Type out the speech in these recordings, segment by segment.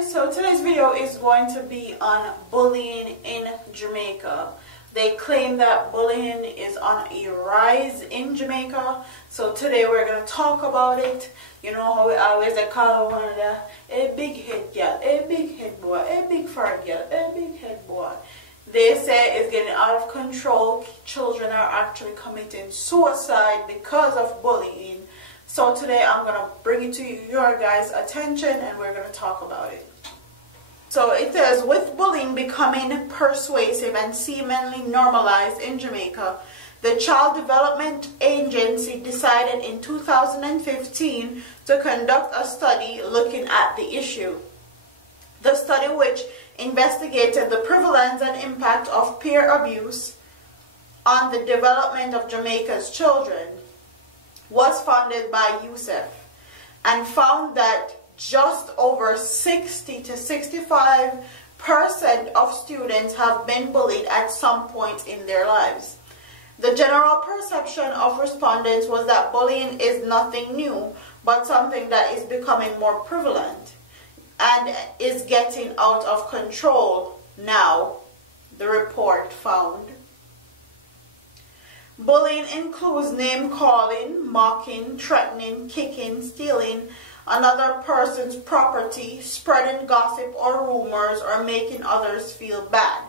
guys, so today's video is going to be on bullying in Jamaica. They claim that bullying is on a rise in Jamaica, so today we're going to talk about it. You know how we always call one of a big head girl, a big head boy, a big fat girl, a big head boy. They say it's getting out of control. Children are actually committing suicide because of bullying. So today I'm going to bring it to your guys' attention and we're going to talk about it. So it says, with bullying becoming persuasive and seemingly normalized in Jamaica, the Child Development Agency decided in 2015 to conduct a study looking at the issue. The study, which investigated the prevalence and impact of peer abuse on the development of Jamaica's children, was funded by UNICEF and found that just over 60 to 65% of students have been bullied at some point in their lives. The general perception of respondents was that bullying is nothing new, but something that is becoming more prevalent and is getting out of control now, the report found. Bullying includes name-calling, mocking, threatening, kicking, stealing another person's property, spreading gossip or rumors, or making others feel bad.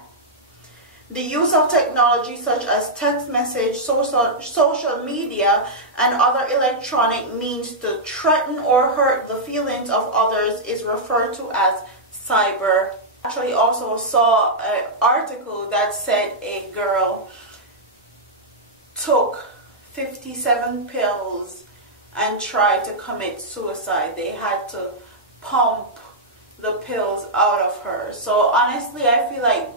The use of technology such as text message, social media, and other electronic means to threaten or hurt the feelings of others is referred to as cyber. I actually also saw an article that said a girl took 57 pills and tried to commit suicide. They had to pump the pills out of her. So honestly, I feel like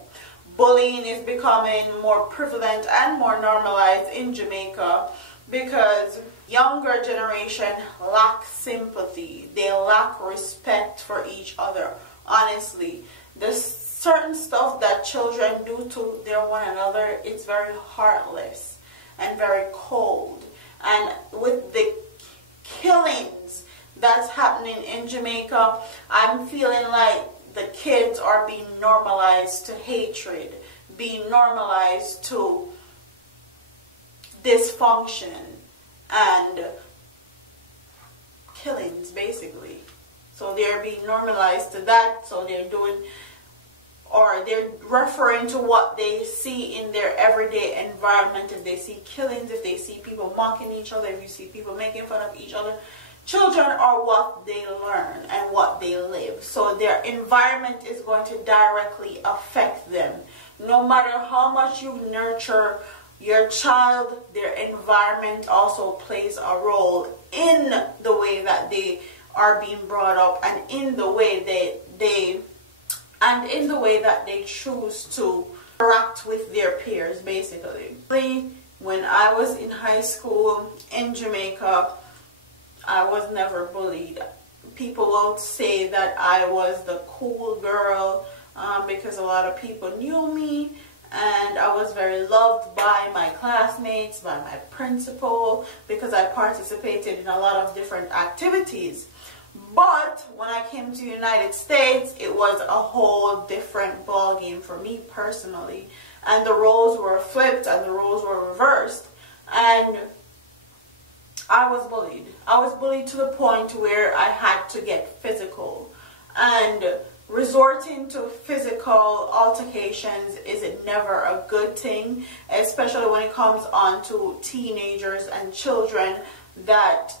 bullying is becoming more prevalent and more normalized in Jamaica because younger generation lack sympathy. They lack respect for each other. Honestly, there's certain stuff that children do to their one another. It's very heartless and very cold. And with the killings that's happening in Jamaica, I'm feeling like the kids are being normalized to hatred, being normalized to dysfunction and killings, basically. So they're being normalized to that, so they're doing, or they're referring to what they see in their everyday environment. If they see killings, if they see people mocking each other, if you see people making fun of each other, children are what they learn and what they live. So their environment is going to directly affect them. No matter how much you nurture your child, their environment also plays a role in the way that they are being brought up and in the way they choose to interact with their peers, basically. When I was in high school in Jamaica, I was never bullied. People will say that I was the cool girl because a lot of people knew me, and I was very loved by my classmates, by my principal, because I participated in a lot of different activities. But when I came to the United States, it was a whole different ballgame for me personally. And the roles were flipped and the roles were reversed. And I was bullied. I was bullied to the point where I had to get physical. And resorting to physical altercations is never a good thing, especially when it comes on to teenagers and children that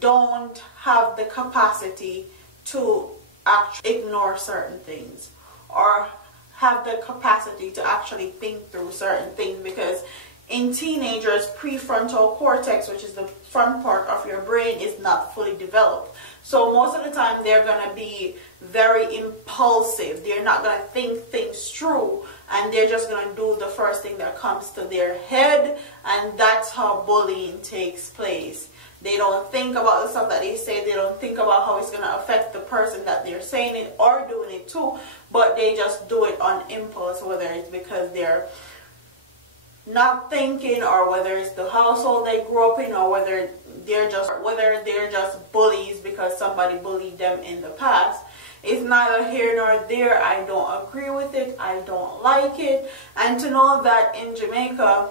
don't have the capacity to actually ignore certain things or have the capacity to actually think through certain things, because in teenagers, prefrontal cortex, which is the front part of your brain, is not fully developed. So most of the time they're going to be very impulsive. They're not going to think things through, and they're just going to do the first thing that comes to their head, and that's how bullying takes place. They don't think about the stuff that they say. They don't think about how it's going to affect the person that they're saying it or doing it to, but they just do it on impulse, whether it's because they're not thinking, or whether it's the household they grew up in, or whether they're just bullies because somebody bullied them in the past. It's neither here nor there. I don't agree with it. I don't like it. And to know that in Jamaica,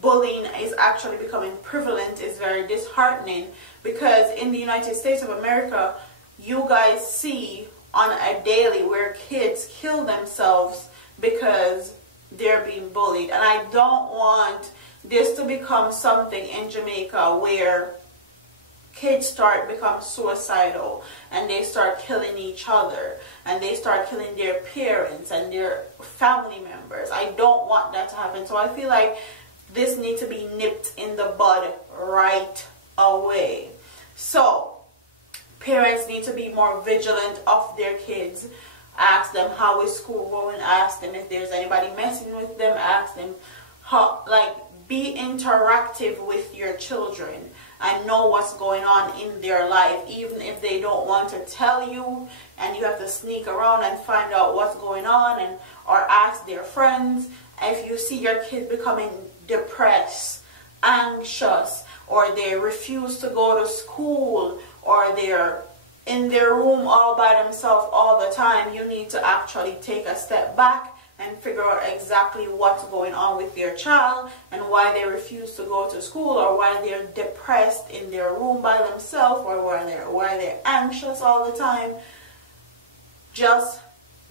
bullying is actually becoming prevalent is very disheartening, because in the United States of America, you guys see on a daily where kids kill themselves because they're being bullied. And I don't want this to become something in Jamaica where kids start become suicidal and they start killing each other and they start killing their parents and their family members. I don't want that to happen. So I feel like this needs to be nipped in the bud right away. So parents need to be more vigilant of their kids. Ask them how is school going. Ask them if there's anybody messing with them. Ask them how, like, be interactive with your children and know what's going on in their life, even if they don't want to tell you and you have to sneak around and find out what's going on, and or ask their friends. If you see your kid becoming depressed, anxious, or they refuse to go to school, or they're in their room all by themselves all the time, you need to actually take a step back and figure out exactly what's going on with their child and why they refuse to go to school, or why they're depressed in their room by themselves, or why they're anxious all the time. Just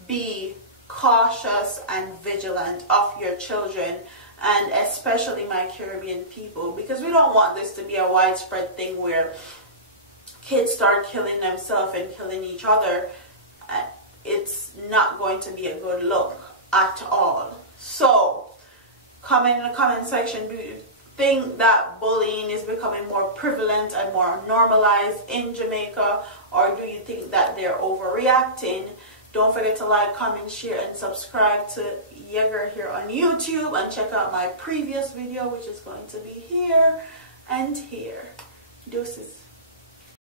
be cautious and vigilant of your children, and especially my Caribbean people, because we don't want this to be a widespread thing where kids start killing themselves and killing each other. It's not going to be a good look at all. So comment in the comment section, do you think that bullying is becoming more prevalent and more normalized in Jamaica, or do you think that they're overreacting? Don't forget to like, comment, share, and subscribe to Yeager here on YouTube, and check out my previous video, which is going to be here and here. Deuces.